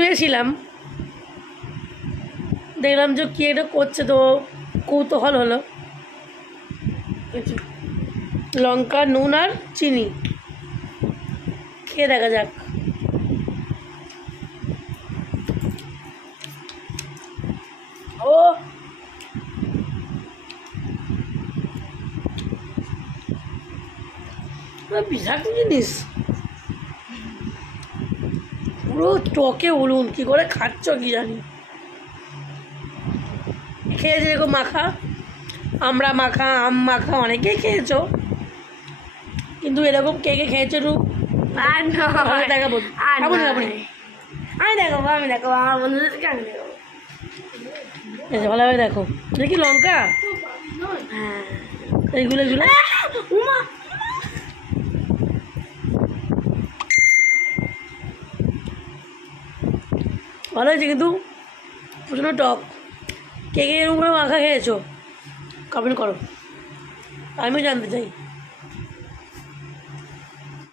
শুয়েছিলাম, দেখলাম যে কী এটা করছে, তো কৌতূহল হলো। লঙ্কা, নুন আর চিনি, খেয়ে দেখা যাক। ও বিরাট জিনিস, পুরো টকে উলুন, কী করে খাচ্ছ কি জানি। খেয়েছে এরকম মাখা, আমরা মাখা, আম মাখা অনেকেই খেয়েছো, কিন্তু এরকম কে কে খেয়েছো একটু দেখাবো। আমি দেখাবো, আমার বন্ধুদেরকে আমি দেখাবো। ভালোভাবে দেখো, দেখি লঙ্কা, হ্যাঁ এইগুলো এগুলো ভালো হয়েছে, কিন্তু প্রচণ্ড টক। কে কে এরকম করে মাখা খেয়েছো কমেন্ট করো, আমিও জানতে চাই।